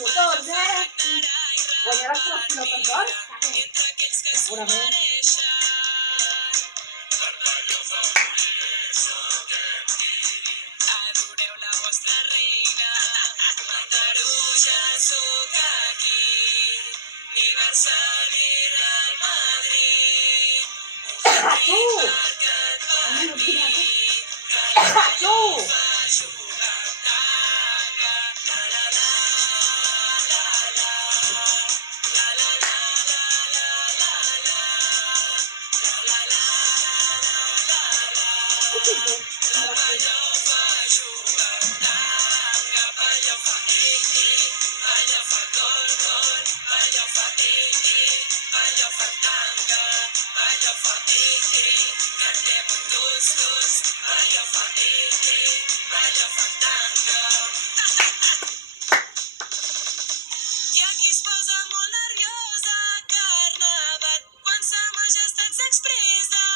motors, guanyaràs 3 pilotes d'or? Segurament. Adoreu la vostra reina, Mataruja sóc aquí, aniversari Real Madrid, un hat-trick marcat per mi, que la Major va jugar amb tanga, la la la, la la, la la la, la la la, la la la, la la, la Major va jugar amb tanga, Balla fa balla fa gol, balla fa balla fa tanga, balla fa cantem-ho tots, balla fa balla fa tanga. Hi ha qui es posa molt nerviosa a Carnaval quan sa majestat s'expressa.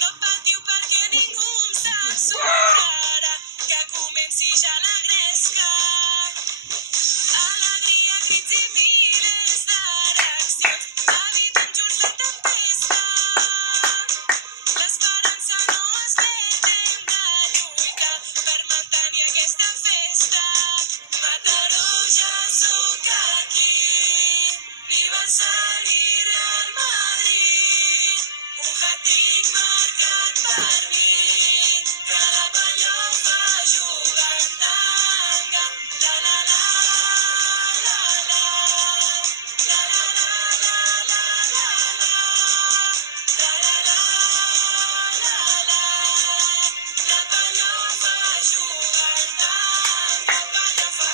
No patiu perquè ningú em censurarà, que comenci ja la gresca. Alegria, crits i milers d'ereccions, evitant junts la tempesta. L'esperança no es perd, hem de lluitar per mantenir aquesta festa. Mataró, ja sóc aquí, aniversari Real Madrid, un hat-trick marcat per mi, que la Mallorca va jugar amb tanga, la la la, la la, la la la, la la la, la la la, la la, la Mallorca va jugar amb tanga, balla fa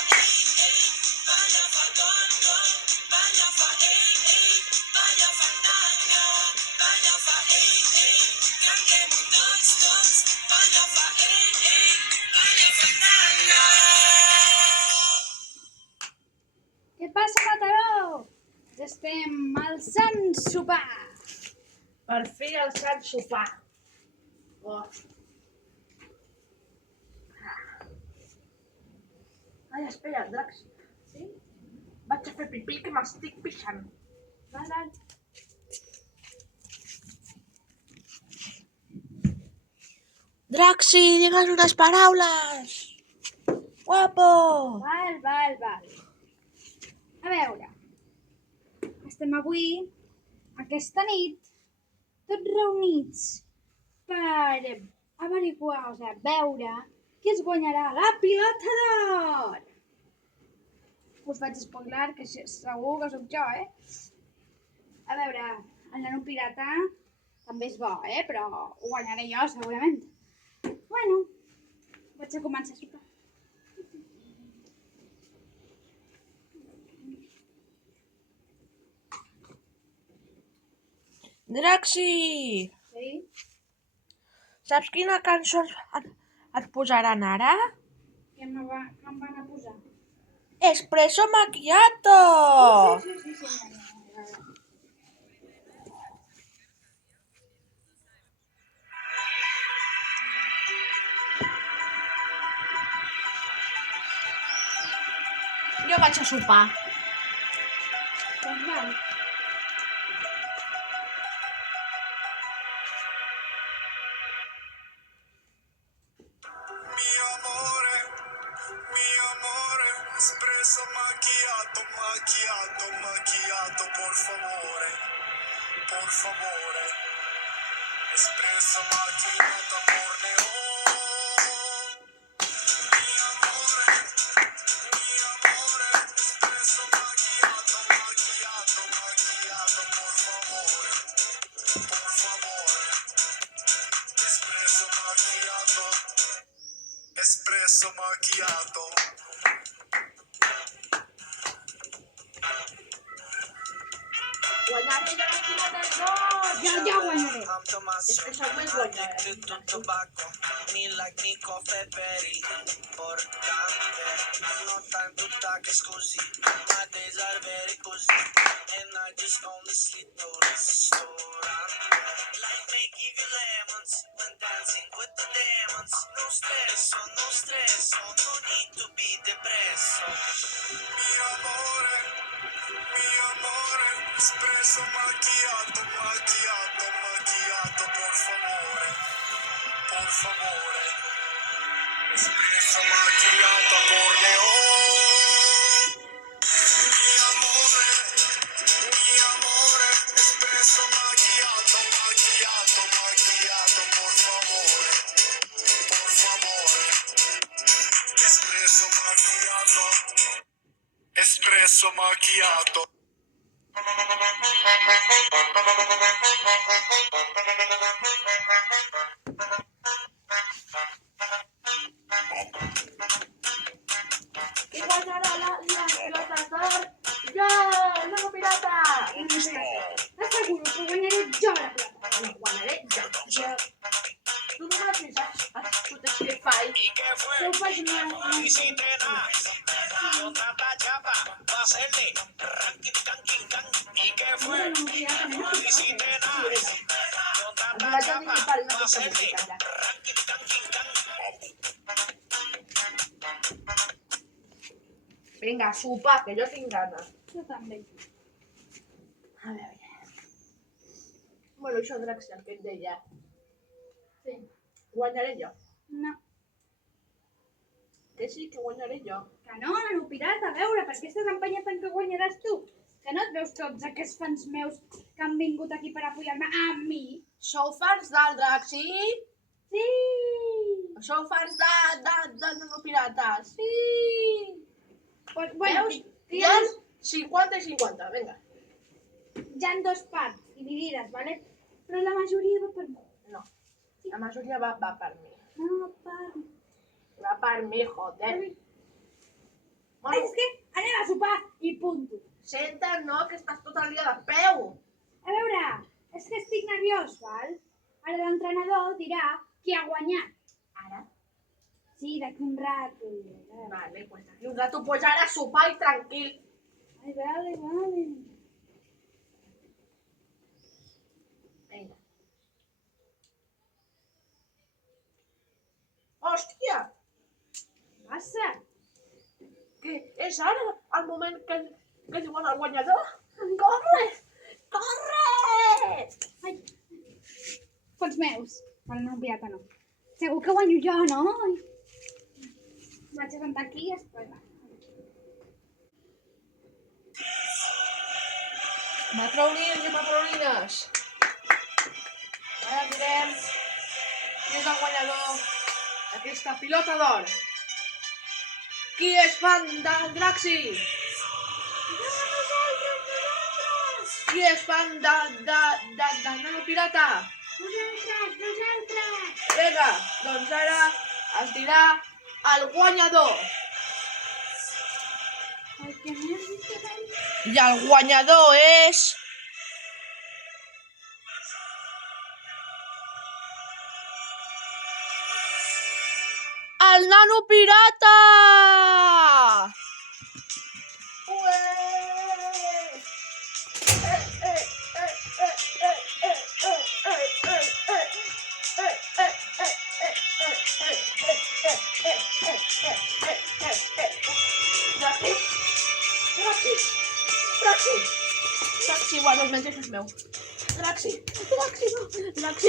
balla fa gol, balla fa balla fa tanga, balla fa cantem-ho tots, balla fa balla fa tanga. Què passa, Mataró? Ja estem al Sant Sopar. Per fi el Sant Sopar. Oh. Ai, espera, Drax. Sí? Vaig a fer pipí que m'estic pixant. Vas. Draxi, digues unes paraules. Guapo. Val. A veure, estem avui, aquesta nit, tots reunits per averiguar, veure qui es guanyarà la pilota d'or. Us vaig spoiler que segur que sóc jo, A veure, el nano pirata també és bo, però ho guanyaré jo, segurament. Bueno, vaig a començar a sopar. Draxi, Sí? saps quina cançó et posaran ara? Què em van a posar? Espresso macchiato. Sí. Jo vaig a sopar. Doncs val. Mio amore, espresso macchiato, por favore, espresso macchiato por neon. Mio amore, espresso macchiato, por favore, espresso macchiato. Guanyar Ara ja les pilotes d'or! Ja guanyaré. És que sóc més guanya, Me like me coffee berry importante. No time to talk is così. My days are very cozy. And I just only sleep to restaurant. Life may give you lemons when dancing with the demons. No stress, no need to be depresso. Mi amore, espresso macchiato, macchiato, macchiato, por favore, por favore. Espresso macchiato por león. Mi amore, espresso macchiato, macchiato, macchiato, por favore, por favore. Espresso macchiato, espresso macchiato. Qui guanyarà les pilotes d'or? Jo, el Nano Pirata! T'asseguro que guanyaré jo la pilota. No, guanyaré jo. Tu només ni saps què faig. ¿Y qué Jo fue? ho faig una... Y si te das con tanta chapa, va a hacerle ranking, canking, can. ¿Y qué fue? No, ja, Y si te das con Em tanta vaig chapa, anticipar va a una hacerle música ja. ranking, canking, can. Vinga, sopar, que jo tinc gana. Jo també. A veure. Bueno, això Draxi, el que et deia. Sí. Guanyaré jo. No. Que sí, que guanyaré jo. Que no, Nano Pirata, a veure, per què estàs empenyat en que guanyaràs tu? Que no et veus tots aquests fans meus que han vingut aquí per apoyar-me a mi? Sou fans del Draxi? Sí! Sou fans del Nano Pirata? Sí! Pues, bueno, Veus? que Hi ja, ha 50 i 50, vinga. ja en dos parts dividides, ¿vale? Però la majoria va per mi. No, la majoria va per mi. No, per mi. Va per mi, joder. Ai, Bueno, és que anem a sopar i punto. senta, no, que estàs tot el dia de peu. A veure, és que estic nerviós, val? Ara l'entrenador dirà qui ha guanyat. Ara? Sí, d'aquí un rato. Vale, pues aquí un rato, pues ara sopar i tranquil. Ai, vale, vale. Vinga. Hòstia, Passa. que és ara el moment que diuen el guanyador? Corre! Corre! Ai. Fons meus. Ara no, pirata no. Segur que guanyo jo, no? Ai. Vaig a sentar aquí i esperar. Matronins i matronines. Ara direm qui és el guanyador d'aquesta pilota d'or. Qui és fan del Draxi? Qui és fan del Nano Pirata? Nosaltres! Vinga, doncs ara es dirà el guanyador. Ai, que nervis que fan. I el guanyador és... el Nano Pirata! Ué! Draxi, bueno, el menges és meu. Draxi,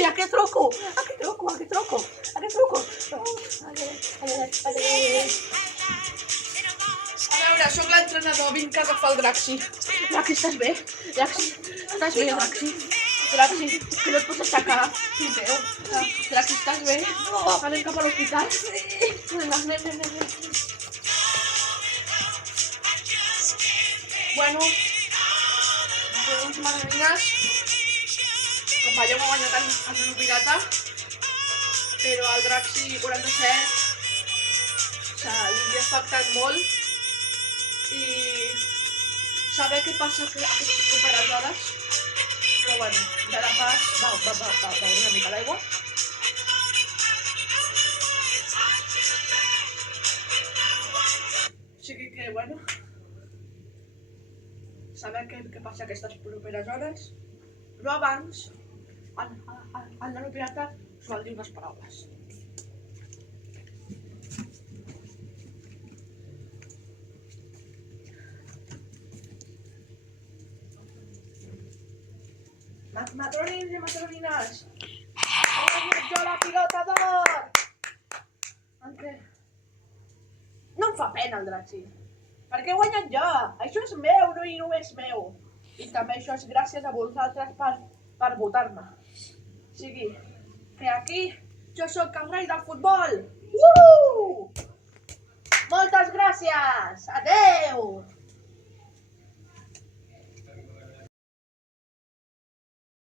a què truco? A què truco? A veure, sóc l'entrenador, vinc a agafar el Draxi. Draxi, estàs bé? Draxi, que no et pots aixecar, fill meu. Draxi, estàs bé? Anem cap a l'hospital. Vinga, anem. Bueno, madrines, com veieu m'ha guanyat el Nano Pirata, però el Draxi 47 li ha afectat molt i saber què passa aquestes cooperades Però bueno, ja de pas, va una mica d'aigua. O sigui que, bueno, saber què passa aquestes properes hores. Però abans, el nano pirata us vol dir unes paraules. Matronins i matronines, he guanyat jo la pilota d'or! No em fa pena el Draxi, perquè he guanyat jo. Això és meu, no i només meu. I també això és gràcies a vosaltres per votar-me. O sigui, que aquí jo sóc el rei del futbol. Moltes gràcies! Adeu!